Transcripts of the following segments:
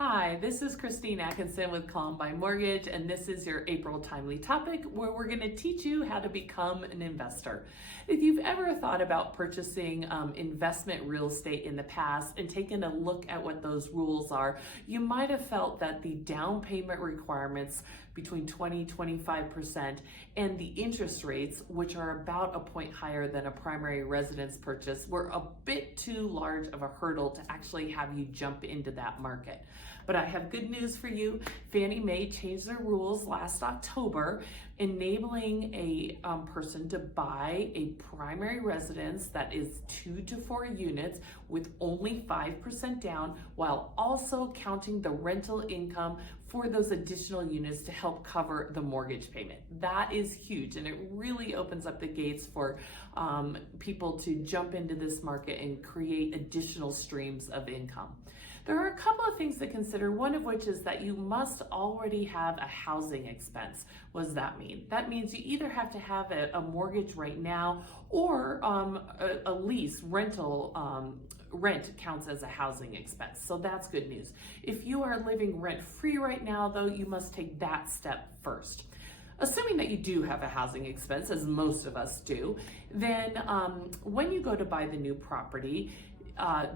Hi, this is Christine Atkinson with Columbine Mortgage, and this is your April Timely Topic where we're going to teach you how to become an investor. If you've ever thought about purchasing investment real estate in the past and taken a look at what those rules are, you might have felt that the down payment requirements between 20-25% and the interest rates, which are about a point higher than a primary residence purchase, were a bit too large of a hurdle to actually have you jump into that market. But I have good news for you. Fannie Mae changed their rules last October, enabling a person to buy a primary residence that is 2 to 4 units with only 5% down, while also counting the rental income for those additional units to help cover the mortgage payment. That is huge, and it really opens up the gates for people to jump into this market and create additional streams of income. There are a couple of things to consider, one of which is that you must already have a housing expense. What does that mean? That means you either have to have a mortgage right now or a lease, rent counts as a housing expense. So that's good news. If you are living rent-free right now, though, you must take that step first. Assuming that you do have a housing expense, as most of us do, then when you go to buy the new property,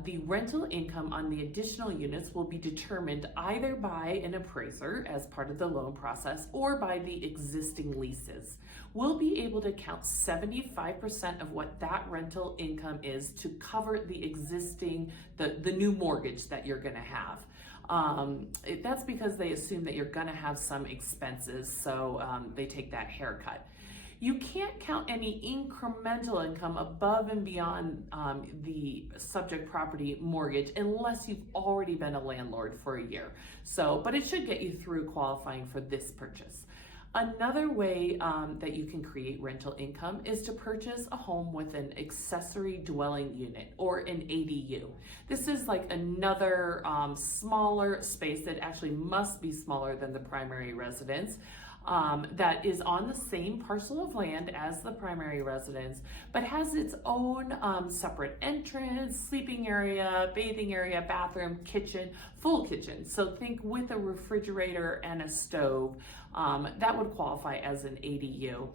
the rental income on the additional units will be determined either by an appraiser as part of the loan process or by the existing leases. We'll be able to count 75% of what that rental income is to cover the existing, the new mortgage that you're gonna have. That's because they assume that you're gonna have some expenses, so they take that haircut. You can't count any incremental income above and beyond the subject property mortgage unless you've already been a landlord for a year. But it should get you through qualifying for this purchase. Another way that you can create rental income is to purchase a home with an accessory dwelling unit, or an ADU. This is like another smaller space that actually must be smaller than the primary residence. That is on the same parcel of land as the primary residence, but has its own separate entrance, sleeping area, bathing area, bathroom, kitchen, full kitchen. So think with a refrigerator and a stove, that would qualify as an ADU.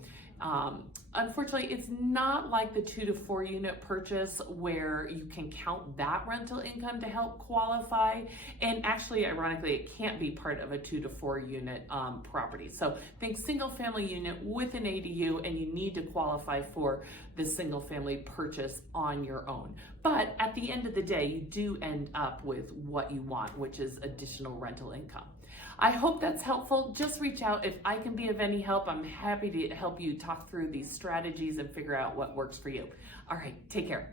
Unfortunately, it's not like the 2 to 4 unit purchase where you can count that rental income to help qualify. And actually, ironically, it can't be part of a 2 to 4 unit property. So think single family unit with an ADU, and you need to qualify for the single family purchase on your own. But at the end of the day, you do end up with what you want, which is additional rental income. I hope that's helpful. Just reach out. If I can be of any help, I'm happy to help you talk through these strategies and figure out what works for you. All right, take care.